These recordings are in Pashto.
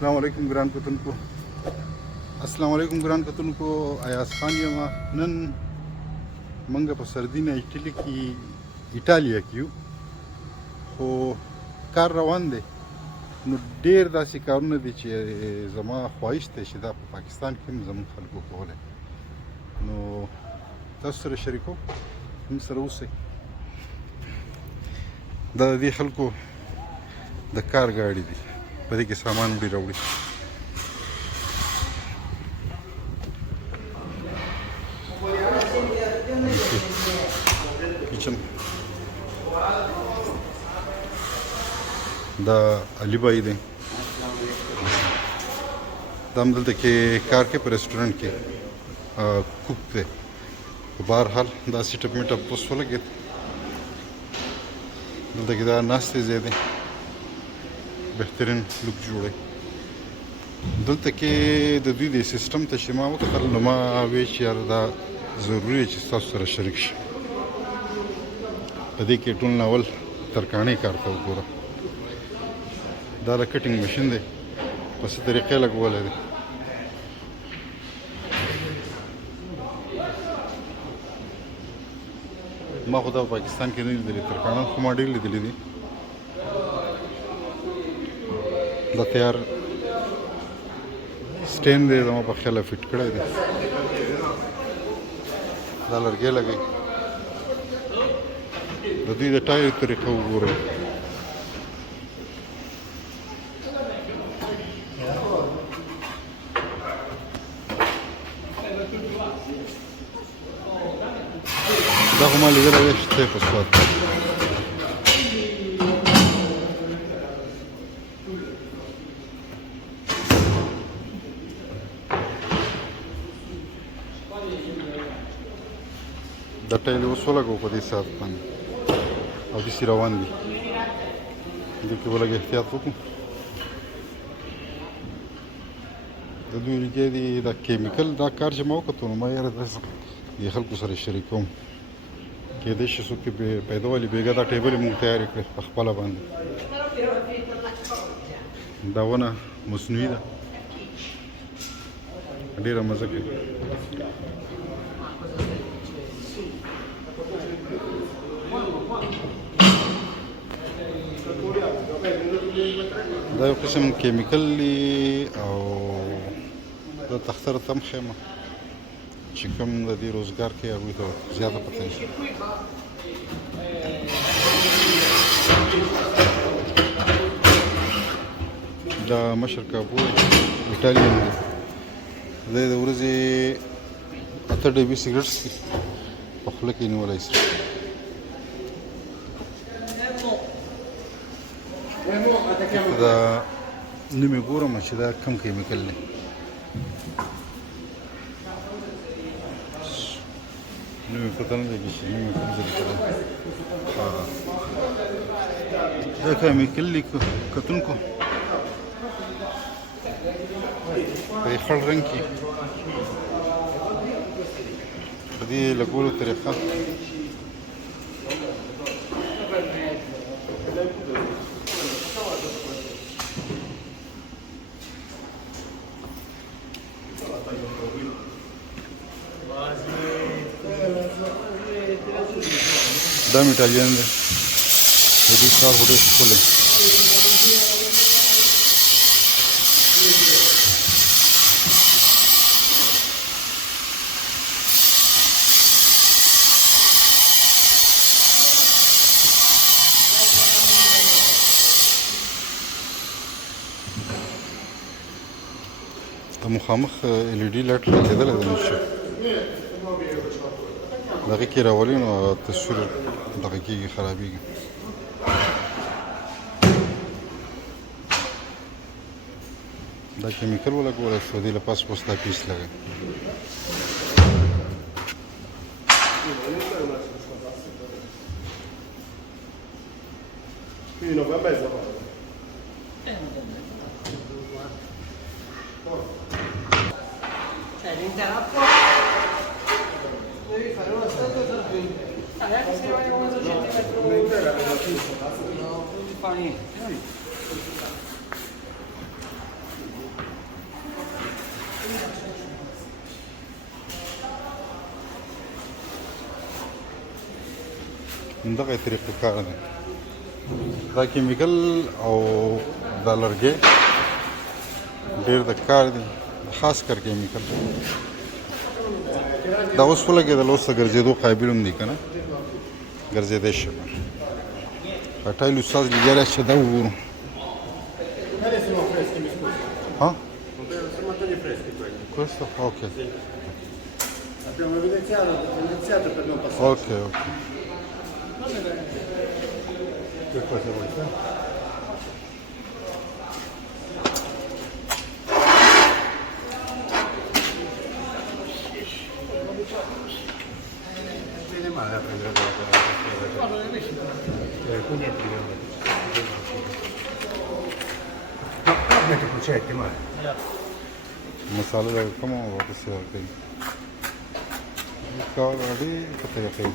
अस्सलाम वालेकुम ګران کتونکو अस्सलाम वालेकुم ګران کتونکو ایاز خان یم نن منګه په سردینه ایټالیا کې یو خو کار روان دی نو ډیر داسې کارونه دي چې زما خواهش دی چې دا په پاکستان کې هم زموږ خلکو کولی نو تاسو سره شریکو هم سره اوسئ دا د دې خلکو د کار ګاډي دي په دې کې سامان وړي راوړي کچن دا علي بای دی دا هم دلته کې کار کوي په رسټورنټ کې کوک دی په بهرحال دا سیټ اپ میټ اپ اوس ولګېد دلته کې دا ناستې ځای دی بهترین لوک جوړوي دلته کې د دوی د سیستم ته چې ما وکتل نو ما وی چې یار دا ضروري چې ستاسو سره شریک شي په دې کې ټول ناول ترکاڼۍ کار ته وګوره دا د کټینګ مشین دی په څه طریقې لګولی دی ما خو دا په پاکستان کې نه لیدلي ترکاڼان خو ما ډېر لیدلي دي دا تیار سټینډ دی زما په خیاله فټ کړی دی دا لرګی لګوي د دوی د ټایو طریقه وګورئ دا خو ما لیدلی دی شته په سوات دا ټایل اوس ولګوو په دې ساعت باندې او داسې روان دي دې کې به لږ احتیاط وکړو د دوی لګیا دي دا کیمیکل دا کار چې ما وکتو نو ما یاره دې خلکو سره شریکوم کېدای شي څوک یې پیدا والي بېګا دا ټیبل یې مونږ تیارې کړې په خپله باندې دا ونه مصنوعي ده ډېره مزه کوي دا یو قسم کیمیکل دی او د تختر تم خیمه چې کوم د دې روزګار کوي هغوی ته زیاته پته نشي دا مشر کابو ایټالین دی دی د ورځې 8 ډبې سګرټ څښي په خوله کې یې نیولی څښي دا نومې ګورم چې دا کم کیمیکل دی نومې پته نه لګي چې نومې کوم ځای لیکلی دا کیمیکل دی کتونکو په یې خړ رنګ کې په دې لګولو طریقه دا هم ایټالیان دی د دوی کار خو ډېر ښکلی د مخامخ LED لایټ لګېدلی دی نشي دغه کې راولي نو تصویر دغه کېږي خرابېږي دا کیمیکل ولګولی شو دې له پاسه اوس دا پیس لګوي Devi fare una statua del anche se vai a 1 centimetro no, non ti fa niente. دغه طریقه کار دی دا کیمیکل او دا لرګی ډېر د کار دی خاص کر کیمیکل دا اوس ولګېدل اوس د ګرځېدو قابل هم دی که نه ګرځېدی شي ټایل استاد لګیا چې دا وګورو ها questo? Ok. Abbiamo evidenziato per non passare. Ok, ok. Che cosa vuoi fare? Viene male a prendere quella quindi è prima. No, metti concetti, ma. मसाला लगा कम वापस से आ गई कार गाड़ी पता है कहीं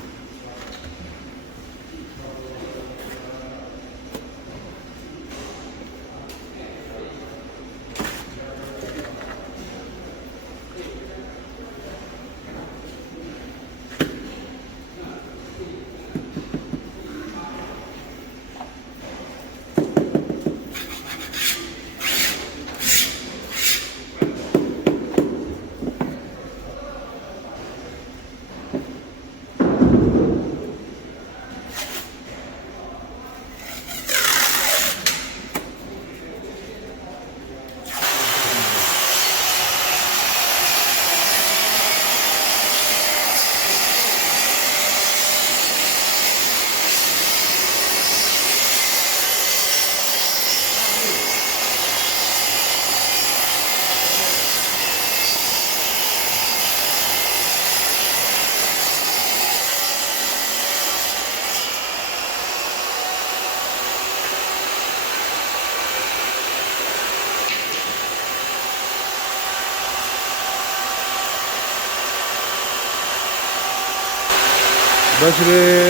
دا چې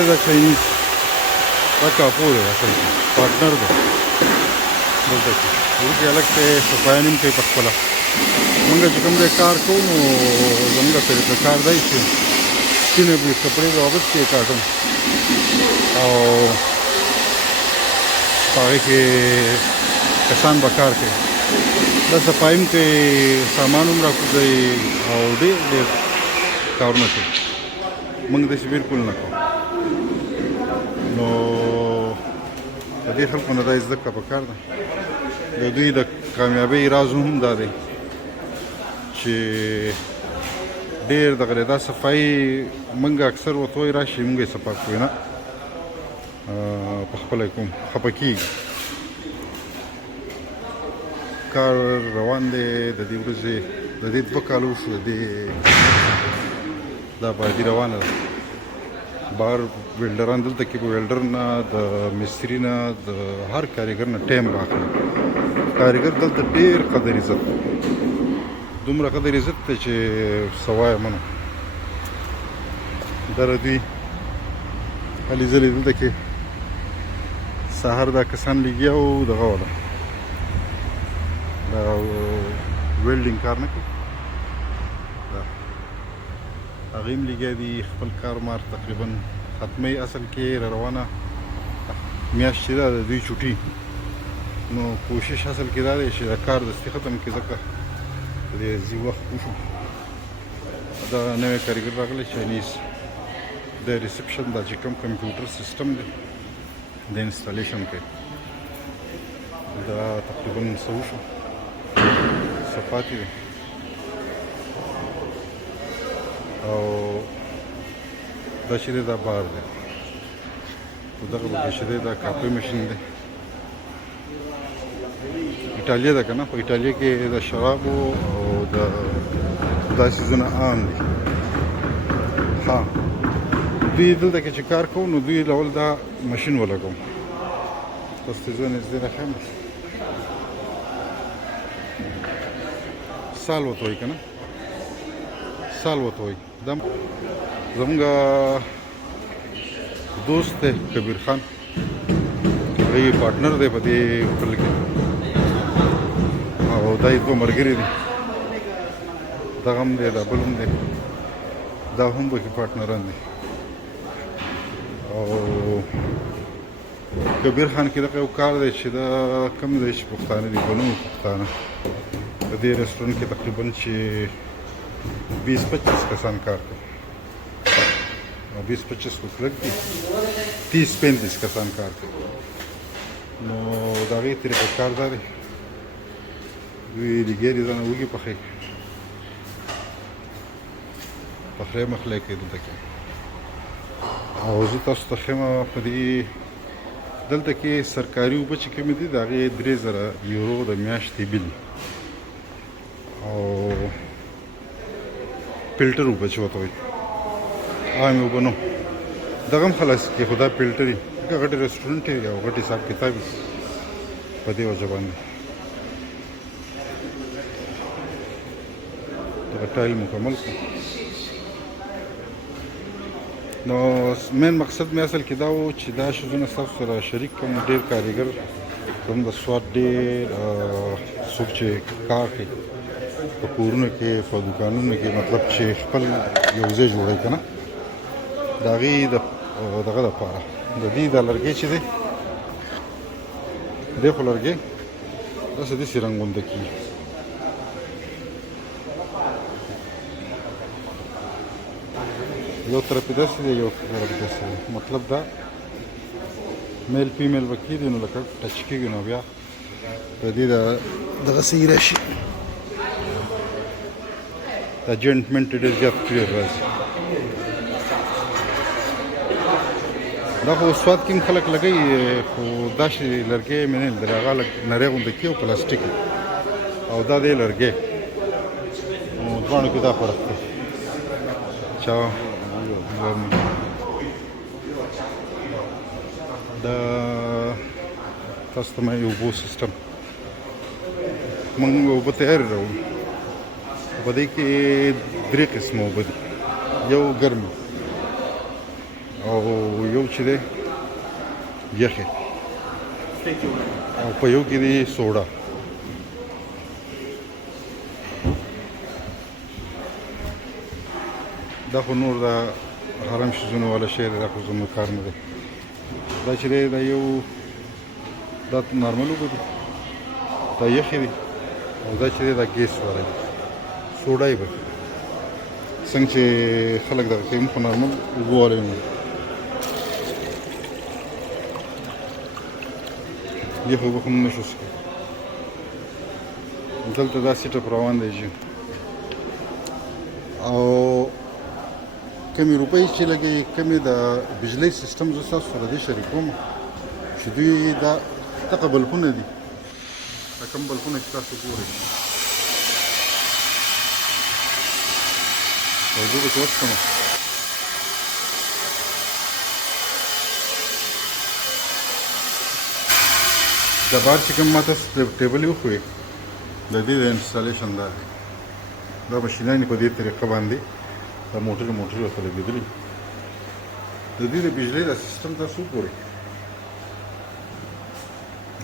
د چاینیز دا کاپو دی اصل پارټنر دی دلته کې وروکې هلک دی صفایان هم کوي په خپله مونږ چې کوم دی کار کوو نو زمونږ طریقه کار دی چې سپینې کپړې به واغوستې کاټن او په هغې کې کسان به کار کوي دا صفایي هم کوي سامان هم راکوځوي او ډېر ډېر کارونه کوي موږ داسې بالکل نه کوو نو د دې خلکو نه دا زده کړه پکار ده د دوی د کامیابۍ راز هم دا دی چې ډېر دغه دی دا صفایي موږ اکثر ورته وایي راشي موږ یې صفا کوو نه په خپله یې کوم خفه کېږي کار روان دی د دې ورځې د دې 2 کاله وشو د دې دا بادي روانه ده بهر ویلډران دلته کې به ویلډر نه د مستري نه د هر کاریګر نه ټایم به اخلي کاریګر دلته ډېر قدر عزت دومره قدر عزت دی چې څه وایم نو دا د دوی هلې ځلې دلته کې سهار دا کسان لګیا وو دغه والا دا ویلډینګ کار نه کوي هغې هم لګیا دي خپل کار مار تقریبا ختموي اصل کې را روانه میاشت چې ده د دوی چوټي نو کوشش اصل کې دا دی چې دا کار دستي ختم کړي ځکه د دې ځي وخت وشو دا نوی کاریګر راغلی چاینیز د ریسپشن دا چې کوم کمپیوټر سیسټم دی د انسټالیشن کوي دا تقریبا څه وشو څه پاتې دی او دا چې دی دا بار دی په دغه به چې دی دا کاپي مشین دی ایټالیا ده که نه په ایټالیا کې د شرابو او د دا څیزونه عام دي ها دوی دلته کې چې کار کوو نو دوی اول دا مشین ولګوم تاسو ته زه نږدې راښیم سال ورته وایي که نه سال ورته وایي دا زمونږ دوست دی کبیر خان هغه یې پارټنر دی په دې هوټل کې او دا یې 2 ملګري دي دغه هم دی دا بل هم دی دا هم پکې پارټنران دي او کبیر خان کې دغه یو کار دی چې دا کم دی چې پښتانه دي بنو پښتانه د دې رستورانټ کې تقریبا چې 20-25 کسان کار کوي 20-25 کو کلک دي 30-35 کسان کار کوي نو د هغې طریقه کار دا دی دوی د ګیرې ځانه وږي پخلی مخلی کوي دلته کې او زه تاسو ته ښیم په دې دلته کې سرکاري اوبه چې کومې دي د هغې 3000 یورو د میاشتې بل او فلټر اوبه چې ورته وایي عامې اوبه نو دغه هم خلاص کې خو دا فلټر وي ځکه غټې رسټورنټ یې او غټ حساب کتاب وي په دې وجه باندې دغه ټایل مکمل کړو نو مین مقصد مې اصل کې دا و چې دا شیزونه ستاسو سره شریک کړم ډېر کاریګر کوم د سواد ډېر څوک چې کار کوي په کورونو کې په دوکانونو کې مطلب چې خپل یو ځای جوړوي که نه د هغې دغه دپاره د دې دا لرګی چې دی دی خو لرګی داسې داسې رنګ غونده کېږي یو طرف یې داسې دی یو طرف یې داسې دی مطلب دا میل فیمیل به کېږي نو لکه ټچ کېږي نو بیا په دې دغسې یې راشي دا جوینټمنټ ډېر زیات کلیر راځي دا خو سواد کې هم خلک لګوي خو داسې لرګی مې نه لیدلی هغه لږ نری غونده کښې او پلاستیک او دا دی لرګی نو دواړو کې دا فرق دی چا دا تاسو ته مې اوبو سیسټم موږ اوبه تیارې راوړو په دې کې 3 قسمه اوبه دي یو ګرمې او یو چې دی یخې او په یو کې دی سوډا دا خو نور د حرام شیزونو والا شی دی دا خو زموږ کار نه دی دا چې دی دا یو دا نارمل اوبه دي دا یخې دي او دا چې دی دا ګیس والا دی سوډا یې به څنګه چې خلک دغه کوي خو نارمل اوبه والا نه یخ اوبه خو نه شو څښلی دلته دا سیټ اپ روان دی چې او کمې روپۍ چې لګوي کمې د بجلۍ سیسټم زه ستاسو سره دې شریکوم چې دوی دا دغه بلفونه دي دا کوم بلفونه چې تاسو ګورئ اوبه به چې وڅښمه د بار چې کوم ما تاسو ټیبل یې وښوی د دې د انسټالیشن دا دی دا مشینان یې په دې طریقه باندې دا موټرې ورته لګېدلي د دې د بجلۍ دا سیسټم تاسو وګورئ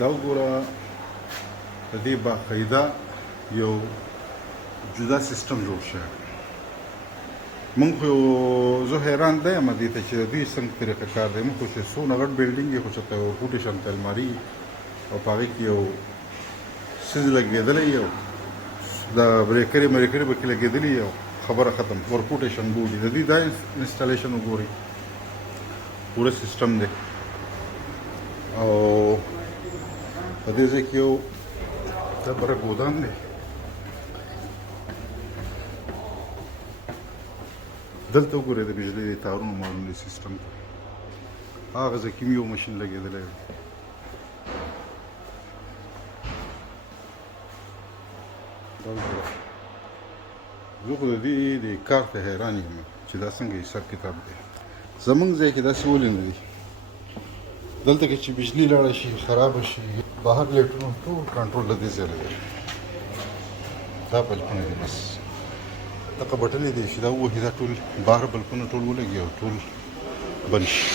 دا وګوره د دې باقاعده یو جدا سیسټم جوړ شوی موږ خو زه حیران دی یم دې ته چې د دوی څنګه طریقه کار دی موږ خو چې څونه غټ بلډینګ یې خو چېرته یو ټوټې شانته الماري او په هغې کې یو څیز لګېدلی یو دا بریکرې مریکرې پکې لګېدلي یو خبره ختم ورکوټیشن بورډ د دې دا انسټالیشن وګورئ پوره سیسټم دی او په دې ځای کې یو دا بره ګودام دی دلته وګورئ د بجلۍ د تارونو مارونې سیسټم ته هغه ځای کې یو مشین لګېدلی دی دا وګوره زه خو د دې د کار ته حیران یم چې دا څنګه حساب کتاب دی زموږ ځای کې داسې ولې نه دي دلته کې چې بجلي لاړه شي خرابه شي بهر لیټرونه ټول کنټرول د دې ځای لري دا بلپونه دي بس دغه بټنې دي چې دا ووهي دا ټول بهر بلپونه ټول ولګي او ټول بند شي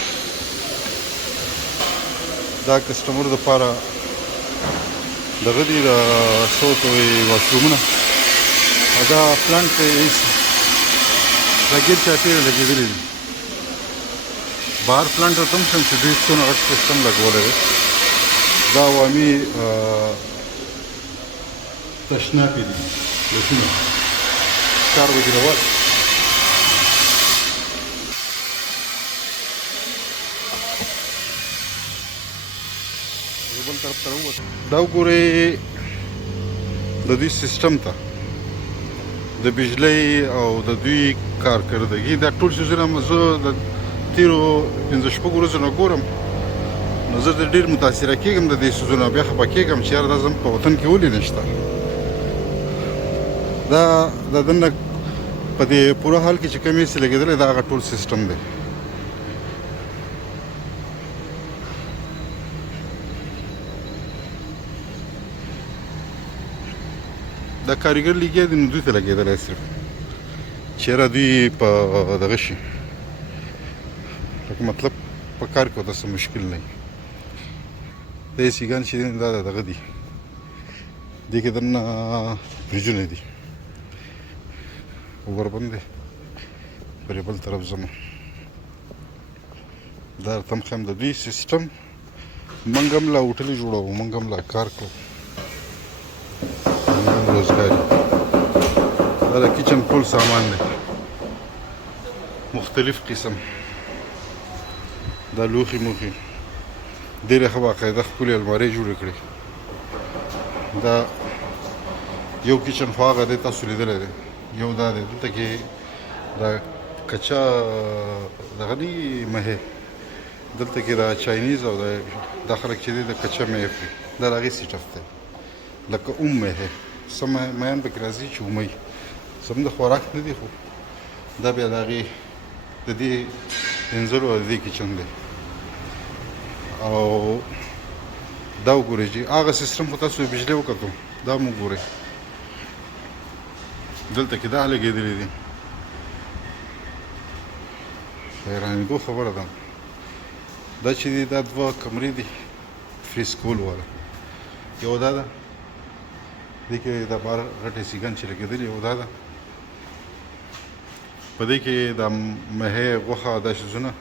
دا کسټمر دپاره دغه دي د څه ورته وایي واشرومونه دا پلانټ ته یې ایسي دا ګیر چاپېره لګېدلي دي بهر پلانټ ته هم شم چې دوی څونه غټ سیسټم لګولی دی دا عوامي تشناپې دي لسونه 4 بجې روان بل طرف ته راووت دا وګورئ د دوی سیسټم ته د بجلی او د دوی کارکردګي دا ټول څیزونه زه د تیرو 15 شپږو ورځو نه ګورم نو زه ډېر متاثره کېږم د دې څیزونه بیا خفه کېږم چې یاره دا زموږ په وطن کې ولې نشته دا د دننه په دې پوره حال کې چې کوم ایسي لګېدلی دا هغه ټول سیسټم دی دا کاریګر لګیا دی نو دوی ته لګېدلی صرف چېرې دوی په دغه شي لکه مطلب په کار کې ورته څه مشکل نه وي دا اې سیګان چې دي دا دغه دي دې کې دننه فریجونه دي وربند دی پرې بل طرف ځمه دا درته هم ښیم د دوی سیسټم موږ هم لا هوټلې جوړوو موږ هم لا کار کوو روزګاري دا د کچن ټول سامان دی مختلف قسم دا لوښي موښي ډېرې ښه باقاعده ښکلې المارۍ جوړې کړې دا یو کچن خو هغه دی تاسو لیدلی دی یو دا دی دلته کې دا کچا دغه دي مهې دلته کې دا چاینیز او دا خلک چې دی د کچا مهې خوري دا د هغې سیټف دی لکه مهې څه میان پکې راځي چې اومۍ زموږ د خوراک نه دی خو دا بیا د هغې د دې انځلو او د دې کچن دی او دا وګورئ چې هغه سیسټم خو تاسو د بجلۍ وکتو دا هم وګورئ دلته کې دا لګېدلي دي حیرانېدو خبره ده دا چې دي دا 2 کمرې دي فریز کول والا یو دا ده دې کې دا بار غټې سیګان چې لګېدلي یو دا ده په دې کې دا مهې غوښه دا څیزونه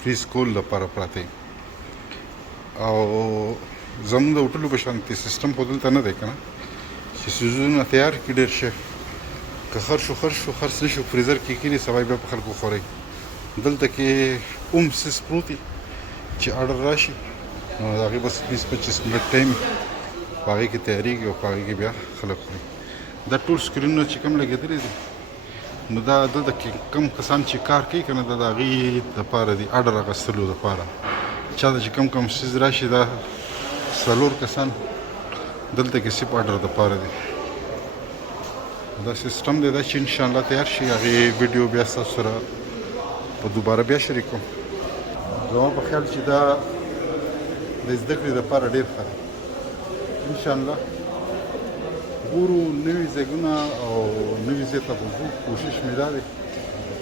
فریز کول لپاره پراته دي او زموږ د هوټلو په شانتې سیسټم خو دلته نه دی که نه چې څیزونه تیار کړي ډېر ښه که خرڅ نه شو فریزر کې کېږي سبا بیا په خلکو خورئ دلته کې سیس پروت دي چې اډر راشي نو د هغې بس 20-25 منټ ټایم په هغې کې تیارېږي او په هغې کې بیا خلک خوري دا ټول سکرینونه چې کوم لګېدلي دي نو دا دلته کې کوم کسان چې کار کوي که نه دا د هغې دپاره دي اډر اخیستلو دپاره چا ته چې کوم څیز راشي دا 4 کسان دلته کې صرف اډر دپاره دي دا سیسټم دی دا چې انشاءالله تیار شي هغې ویډیو بیا ستاسو سره په دوباره بیا شریک کوم زما په خیال چې دا د زده کړې دپاره ډېر ښه دی انشاءالله ګورو نوي ځایونه او نوي ځای ته به ځو کوشش مې دا دی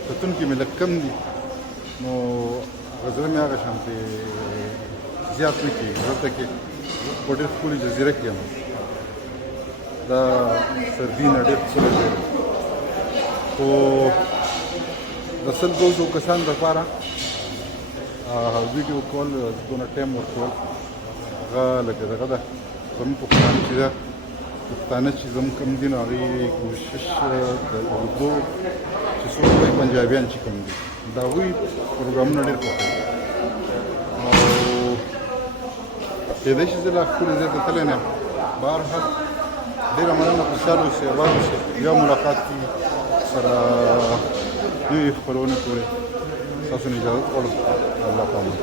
کتونکي مې لږ کم دي نو زړه مې هغه شانتې زیات نه کېږي دلته کې په ډېر ښکلې جزیره کې یم دا سردي نه ډېر ښکلی ځای دی خو د 100 کسانو دپاره ویډیو کول دونه ټایم ورکول هغه لکه دغه ده زموږ پښتانه چې ده پښتانه چې زموږ کوم دي نو هغې کوشش د اردو چې څوک وایي پنجابیان چې کوم دي د هغوی پروګرامونه ډېر خوښوي او کېدای شي زه لا ښکلي ځای ته تللی نه یم بهرحال ډېره مننه خوشحاله اوسئ اباد اوسئ بیا ملاقات کېږي سره نوې خپرونې پورې تاسو نه اجازت غواړم الله پامان